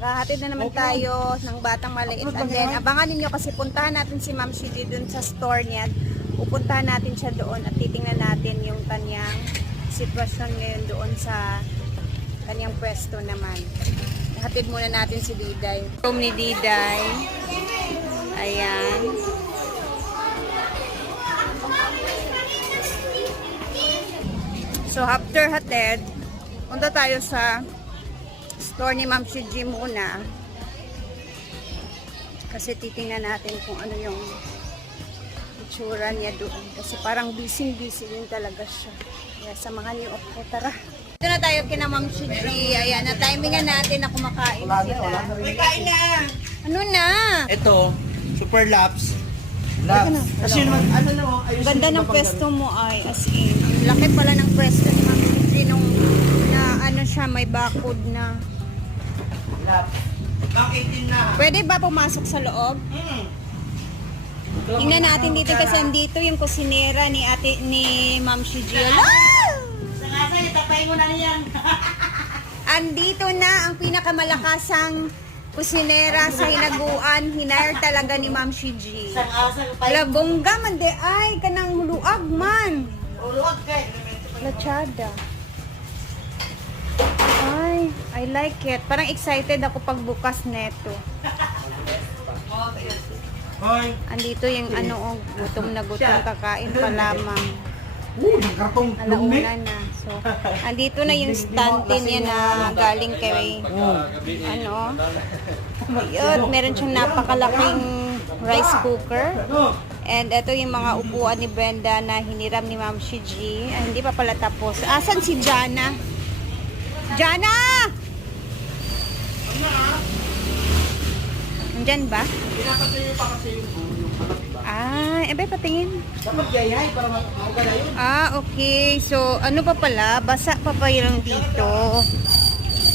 Kahatid na naman tayo ng batang maliit. And then, abangan ninyo kasi puntahan natin si Ma'am Shiji dun sa store niya. Pupuntahan natin siya doon at titingnan natin yung kanyang sitwasyon ngayon doon sa kanyang pwesto naman. Hatid muna natin si Diday. Room ni Diday. Ayan. So, after hatid, punta tayo sa store ni Ma'am Shiji muna. Kasi titingnan natin kung ano yung itsura niya doon. Kasi parang busy-busy din talaga siya. Kaya samahan niyo ako. Tara. Dito na tayo kina Ma'am Shiji. Ayan, na timingan natin na kumakain sila. Kain na! Ano na? Ito, super laps. Laps. Kasi ano na, oh, ayusin ganda mo ng pwesto mo ay as in. Ang laki pala ng pwesto ni Ma'am Shiji nung na ano siya, may bakod na. 18 na. Pwede ba pumasok sa loob? Mm. Tingnan natin dito kasi andito yung kusinera ni ate ni Ma'am Shiji. Ala! Sangasan, itapay mo na niyan. Andito na ang pinakamalakasang kusinera sa hinaguan. Hinire talaga ni Ma'am Shiji. Sangasan, pay. Ala, bongga man de ay kanang huluag man. Uluwag kay. Lachada. I like it. Parang excited ako pagbukas neto. Hoy. Andito yung ano, oh, gutom na gutom kakain pa lamang. Uh, yung kartong Alauna na. So, andito na yung stante niya na galing kay ano. Yun, meron siyang napakalaking rice cooker. And ito yung mga upuan ni Brenda na hiniram ni Ma'am Shiji. Ay, hindi pa pala tapos. Asan si Jana? Jana! Nandyan ba? Pinapatuloy pa kasi yung? Ah, eh, ba, patingin. Dapat yayay para magkala yun. Ah, okay. So, ano pa pala? Basa pa pa yung dito.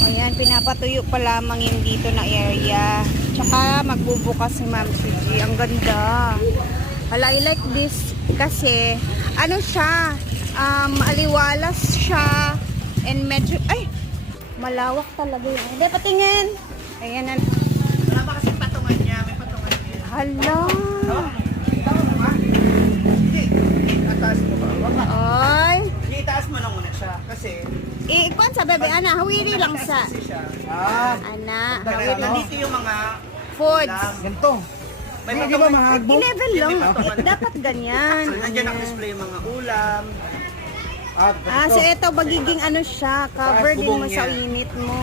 Ayan, pinapatuyo pa lamang yung dito na area. Tsaka magbubukas si Ma'am Suji. Ang ganda. Hala, I like this kasi ano siya, um, aliwalas siya and medyo, ay, malawak talaga yun. Hindi, patingin. Ayan na. Wala pa kasi patungan niya. May patungan niya. Hala. Tama mo ba? Hindi. Ataas mo ba? Wala. Ay. Itaas mo na muna siya. Kasi, Ikuan sa bebe, ana, hawiri lang sa. Ah. Ana, Dahil nandito yung mga foods. Ganito. May Hindi patungan. ba mahagbo? I-level lang. Dapat ganyan. So, nandiyan naka-display yung mga ulam. At Ah, so ito, magiging ano siya, cover din mo sa init mo.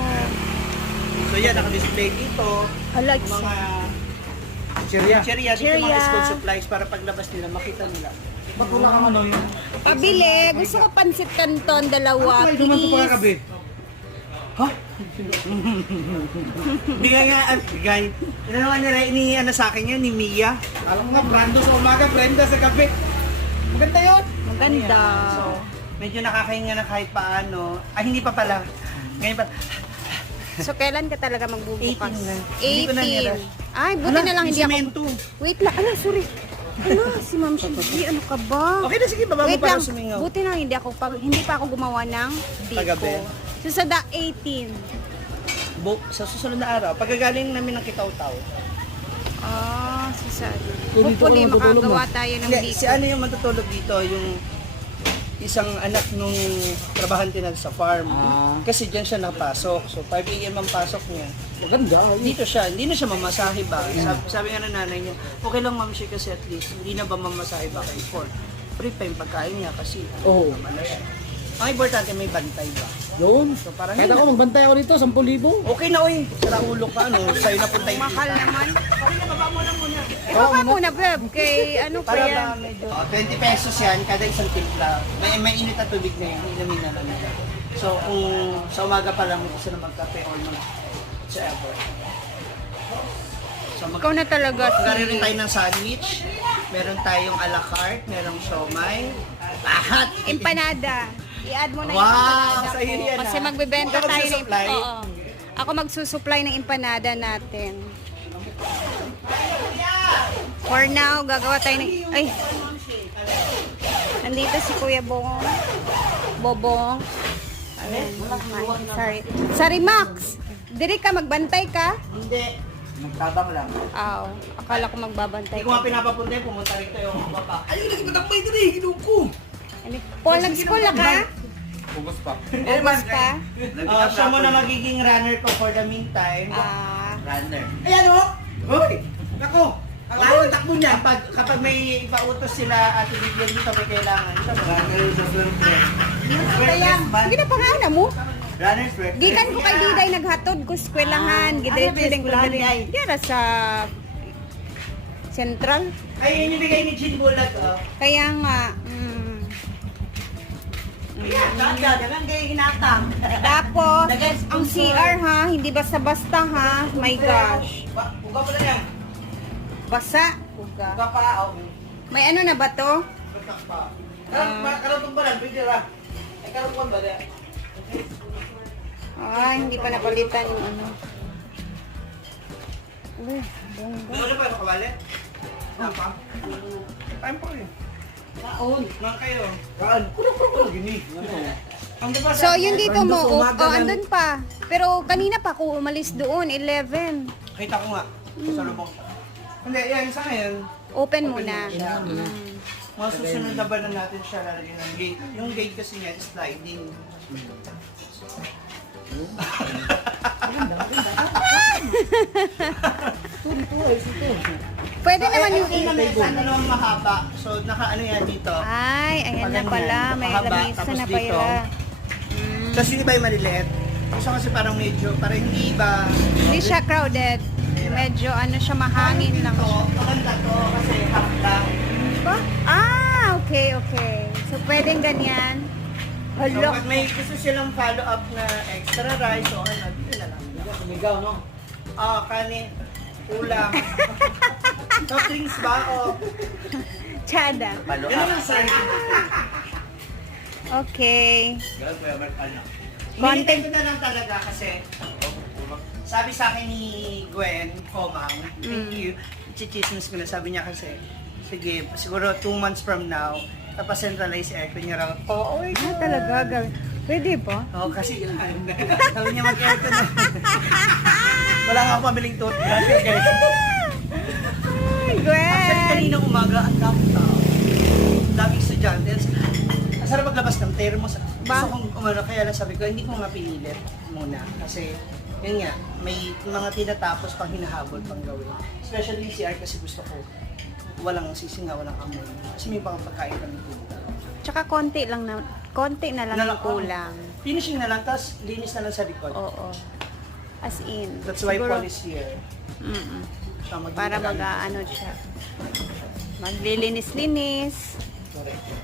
So, yan, naka-display dito. Hala, Mga Cheria. cherya, dito yung mga school supplies para paglabas nila, makita nila. Ba't wala kang ano yun? pabili. Gusto ko pansit canton, dalawa, Ay, duman to pa please. Ha? Hindi nga nga, ah, guy. Ano naman ni, ni ano sa akin yan, ni Mia. Alam nga, Brando sa umaga, Brenda sa gabi. Maganda yun. Maganda. So, medyo nakakahinga na kahit paano. Ah, hindi pa pala. Ngayon pa. So, kailan ka talaga magbubukas? 18 na. Hindi ko na 18. nirush. Ay, buti na lang hindi ako... Wait lang. Ano, sorry. Ano, si Ma'am Shiji, ano ka ba? Okay na, sige, baba mo Wait para lang. sumingaw. Buti na hindi ako pa, hindi pa ako gumawa ng diko. So, sa da 18. Bu- sa susunod na araw, pagkagaling namin ng kitaw-taw. Ah. So, dito Hopefully, makagawa tayo ng Hindi, si ano yung matutulog dito, yung isang anak nung trabahante na sa farm. Ah. Kasi diyan siya napasok. So 5 a.m. ang pasok niya. Maganda. ayun. Dito siya, hindi na siya mamasahe ba? Sabi, sabi nga ng nanay niya, okay lang ma'am siya kasi at least hindi na ba mamasahe ba kay Ford? Free pa yung pagkain niya kasi Oo. naman na yan. Ang importante may bantay ba? Yun. So parang Kahit ako magbantay ako dito, 10,000. Okay na oy, sara ulo ka ano, sa'yo na punta yung Mahal naman. Okay na, baba mo lang muna. Beb. Kay ano pa Para yan? ba medyo... Oh, 20 pesos yan, kada isang timpla. May, may init na tubig na yan, inamin na lang nila. So kung sa umaga pa lang gusto na magkape or mag sa airport. So mag Ikaw na talaga Magkakaroon rin tayo ng sandwich, meron tayong a la carte, merong siomay, lahat. Empanada. I-add mo na yung Wow, empanada sa'yo ko. yan, Kasi ah. magbebenta Ikaw tayo ng... magsusupply? Oo. Ako magsusupply ng empanada natin. For now, gagawa tayo ng... Ay! Nandito si Kuya Bong. Bobong. Ayan, sorry. Sorry, Max! Diri ka, magbantay ka? Hindi. Nagtabang lang. Aw, akala ko magbabantay Hindi ko nga pinapapunta yun, pumunta rito yung baba. Ayun, lagi matapay ka rin. Ginuko. Ano? Paul, nag-school na ka? Pugos pa. Ubus ka? Uh, siya muna magiging runner ko for the meantime. Ah, runner. Ayan o. Hoy. Nako. Ang ayaw takbo niya. Kapag, kapag may ipautos sila at ibigyan dito may kailangan siya. Runner sa kaya, hindi na pangalan mo. Runner's work. Gikan ko kay Diday naghatod ko eskwelahan, ano ba din ko eskwelahan, diri. Day? Dira sa Central. Ay, yun yung bigay ni Jean Bulag. Oh. Kaya nga, mm, Ganda, dagang kayo hinatang. Tapos, ang CR ha, hindi basta-basta ha. My gosh. Buka pa na. Basa. Buka pa. oh. May ano na ba to? Buka pa. Karang ba lang? Pwede ra. Ay pa ba? da? Ah, hindi pa napalitan yung ano. Uy, bongga. Ano pa yung kawali? Apa? Time pa rin. Kaon. Nang kayo. Kaan. Kuno kuno gini. So, yun dito mo. sa Oh, oh, andun pa. Pero kanina pa ako umalis doon, 11. Kita ko nga. Sa lubong. Hindi, yan. Sa ngayon, Open Open muna. Mm. mga susunod na ba na natin siya lalagyan ng gate? Yung gate kasi niya, sliding. Pwede naman yung... Yung lamesa na naman mahaba. So, naka ano yan dito. Ay, ayan na pala. ganyan, May mahaba, lamisa tapos na dito. pala. Mm. Tapos yung iba yung maliliit. Gusto kasi parang medyo, parang hindi ba... Hindi siya crowded. Medyo ano siya, mahangin lang Ito, siya. maganda to kasi half lang. Ba? Ah, okay, okay. So, pwedeng ganyan. So, Hala. pag may gusto silang follow up na extra rice o ano, dito na lang. Sumigaw no. Ah, kanin, ulam. Soft drinks ba o? Chada. Yan naman sir. Okay. Content Content. ko na lang talaga kasi sabi sa akin ni Gwen Comang, thank Mm. you, chichismis ko na sabi niya kasi, sige, siguro two months from now, tapos centralized aircon niya raw. Oo, oh, Ah, talaga, gawin. Pwede ba? Oo, kasi yun. Sabi niya mag-aircon na. Wala nga ako pabiling toothbrush. Okay. Ay, Actually, Gwen! kanina umaga, ang daming tao. Ang daming estudyante. Ang sarap maglabas ng thermos. Ba? Gusto kong umano, kaya lang sabi ko, hindi ko nga pinilit muna. Kasi, yun nga, may mga tinatapos pang hinahabol pang gawin. Especially si Art kasi gusto ko walang sisinga, walang amoy. Kasi may mga pagkain kami dito. Tsaka konti lang na, konti na lang yung kulang. Finishing na lang, tapos linis na lang sa likod. Oo. As in. That's why Paul is here. Mm-mm. Para mag-ano siya. Maglilinis-linis.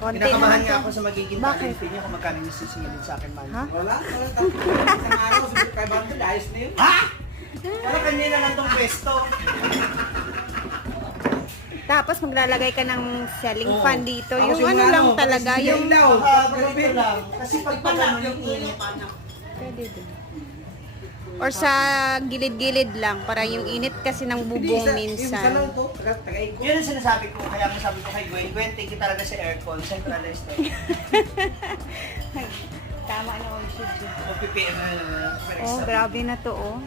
Konti Kinakabahan naman nga ako sa magiging Bakit? talent niya kung magkano yung sisingilin sa akin man. Ha? Wala. Wala. Isang araw. Sabi kay Banto. Ayos na yun. Ha? Wala kanina lang tong pwesto. Tapos maglalagay ka ng selling Oo. fan dito. Tapos Yung yung ano ano, lang talaga, tapos yung... ilaw. Ah, ganito lang. Kasi pag ano yung init. Pwede din. Or sa gilid-gilid lang, para yung init kasi ng bubong Yung minsan. lang to. taga- Tagay ko. Yun ang sinasabi ko, kaya ang sabi ko kay Gwen, Gwen, thank you talaga sa aircon, centralized na. Tama naman siya. O PPM na naman. Oh, grabe na to, oh.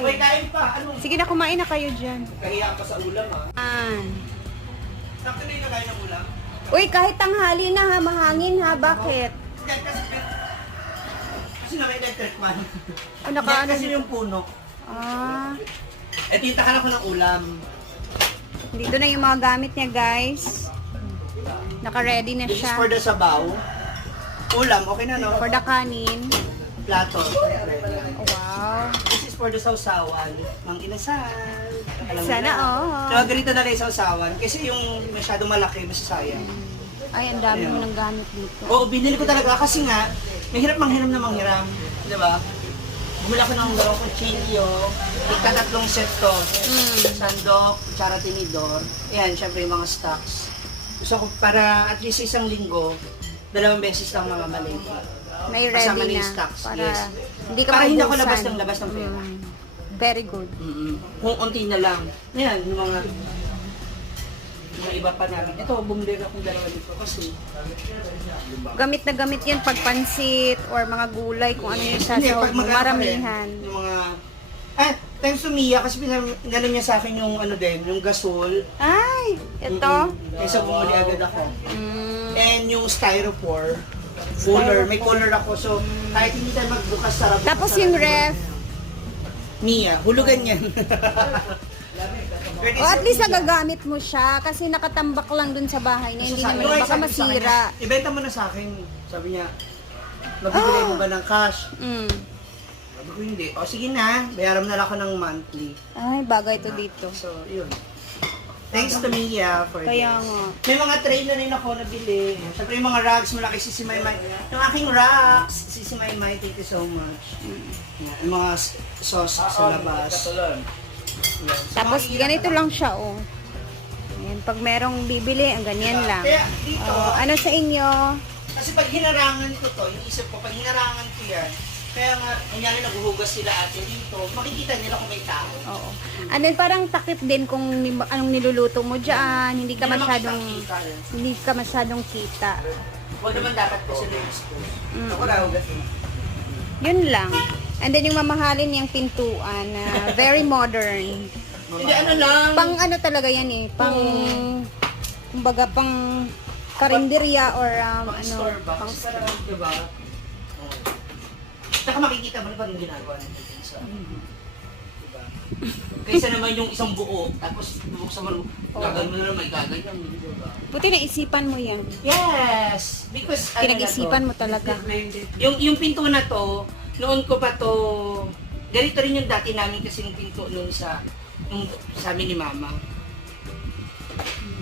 Uy, Guys. kain pa. Ano? Sige na, kumain na kayo dyan. Kahiya pa sa ulam ha. An. Sakto na yung kakain ng ulam. Uy, kahit tanghali na ha, mahangin ha, bakit? Yan kasi, kasi na may electric man. O, naka Yan ano kasi yung puno. Ah, Eh, tintakan ako ng ulam. dito na yung mga gamit niya, guys. Naka-ready na This is siya. for the sabaw. Ulam, okay na no? For the kanin. Plato. Oh, wow. This is for the sausawan. Mang inasal. Alam mo Sana na. all. Kaya ganito na rin yung sausawan. Kasi yung masyadong malaki, masasayang. Ay, ang dami mo ng gamit dito. Oo, binili ko talaga kasi nga, mahirap manghiram na manghiram. Di ba? Bumili ako ng dalawang kutsilyo, ikatatlong set to. Mm. Sandok, kutsara tinidor. Ayan, syempre yung mga stocks. Gusto ko para at least isang linggo, dalawang beses lang mamamalingki. May ready Kasama na stocks, Para yes. hindi ka Para hindi ako labas ng labas ng pera. Mm. Very good. Mm-mm. Kung unti na lang. Ayan, yung mga... Yung iba pa namin. Ito, bumili akong dalawa dito kasi. Gamit na gamit yan pag pansit or mga gulay kung ano yung pag mo. Maramihan. Yung mga... Ah, thanks to Mia kasi inalam niya sa akin yung ano din, yung gasol. Ay, ito. Mm-mm. Kaysa bumili agad ako. Mm, And yung styrofoam, cooler, may cooler ako. So, kahit hindi tayo magbukas, sarap. Tapos yung ref. Mia, hulugan yan. O at least nagagamit mo siya kasi nakatambak lang dun sa bahay na hindi Sabi- naman baka sabi sa akin masira. niya, Ibenta mo na sa akin. Sabi niya, magbibigay mo ba ng cash? Mm. Sabi ko hindi. O sige na, bayaran mo na lang ako ng monthly. Ay, bagay to dito. So, yun. Thanks to Mia for Kaya this. nga. May mga tray na rin ako nabili. Siyempre yung mga rugs, malaki si si Maymay. Yung aking rugs, si si Maymay, thank you so much. Yan, Yung mga s- sauce sa labas. Yan. Sa Tapos ganito lang siya, oh. Ayan, pag merong bibili, ang ganyan lang. Kaya dito, Oh, ano sa inyo? kasi pag hinarangan ko to, iniisip ko, pag hinarangan ko yan, kaya nga, kunyari naghuhugas sila ate dito, makikita nila kung may tao. Oo. Ano parang takip din kung anong niluluto mo diyan, hindi ka masyadong hindi ka masyadong kita. Huwag naman dapat kasi na-expose. Mm. Ako na, hugas mo. Yun lang. And then yung mamahalin niyang pintuan na very modern. Hindi, ano lang. Pang ano talaga yan eh, pang kumbaga pang karinderya or um, Pang ano, store box. pang Parang, diba? Oh. Saka makikita mo na parang ginagawa nila dun sa... Mm-hmm. Diba? Kaysa naman yung isang buo, tapos bubuksan mo, gagan mo na lang may gaganyan. Diba? Buti naisipan mo yan. Yes! Because, ano Pinag-isipan na mo talaga. yung, yung pinto na to, noon ko pa to, ganito rin yung dati namin kasi yung pinto noon sa, yung, sa amin ni mama.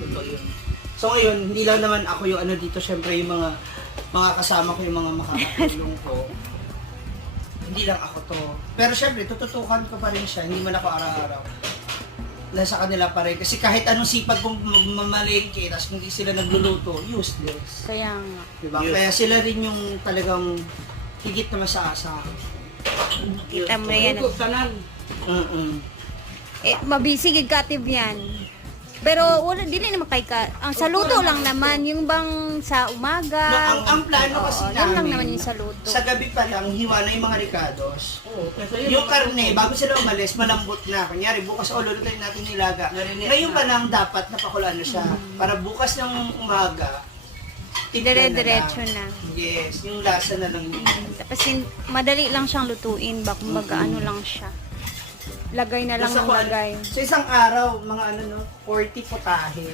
Ito yun. So ngayon, hindi lang naman ako yung ano dito, syempre yung mga mga kasama ko yung mga makakatulong ko. hindi lang ako to. Pero syempre, tututukan ko pa rin siya, hindi man ako araw-araw. Nasa kanila pa rin. Kasi kahit anong sipag kong magmamalengke, tapos hindi sila nagluluto, useless. Kaya nga. Diba? Kaya sila rin yung talagang higit na masaasa. Kita mo na yan. Mm-mm. Eh, mabisigig katib yan. Pero wala, dili naman kay ka. Ang saludo lang naman, yung bang sa umaga. No, ang, ang plano kasi Oo, namin, yan lang naman yung saludo. sa gabi pa lang, hiwa na yung mga ricados. yung karne, bago sila umalis, malambot na. Kunyari, bukas o lulutuin natin nilaga. Ngayon pa lang dapat napakulaan na siya. Para bukas ng umaga, Dire-diretso na. Yes, yung lasa na lang yun. Tapos yun, madali lang siyang lutuin. Ba, kumbaga ano lang siya. Lagay na lang Basta ng kung ano- lagay. Sa isang araw, mga ano no, 40 potahe.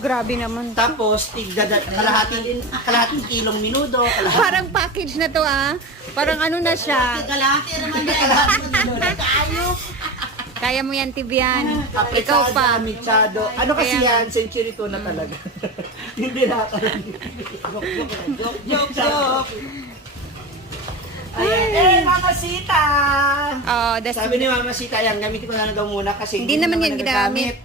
Grabe naman. Tapos, tigda, kalahating, kalahating kilong minudo, kalahating Parang package na to ah. Parang ano na siya. Kalahati naman yan. Kaayo. Kaya mo yan, Tibian. Ikaw pa. Amichado. Ano kasi Kaya yan? Century to na talaga. Hindi na Joke, joke, joke. Ayan. Eh, Mama Sita! Oh, that's Sabi ni Mama Sita, yan, gamitin ko na lang daw muna kasi Hindi naman yan ginamit.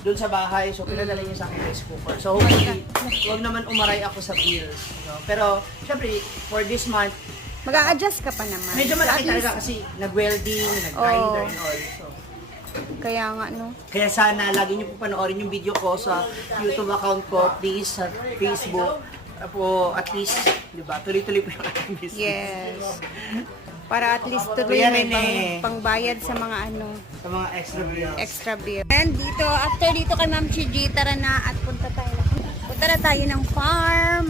doon sa bahay. So, pinadala niya sa akin rice cooker. So, hopefully, huwag naman umaray ako sa bills. No? Pero, syempre, for this month, Mag-a-adjust ka pa naman. medyo So, malaki at least- talaga kasi nag-welding, nag-grinder, Oo. and all. So, Kaya nga, no? Kaya sana lagi niyo po panoorin yung video ko sa YouTube account ko, please, sa Facebook. Po, at least, di ba, tuloy-tuloy po yung business. Yes. Para at least tuloy Kuya may Rene. pang, pangbayad sa mga ano, Sa mga extra bills. extra bill. And dito, after dito kay Ma'am Chiji, tara na at punta tayo. Punta na tayo ng farm.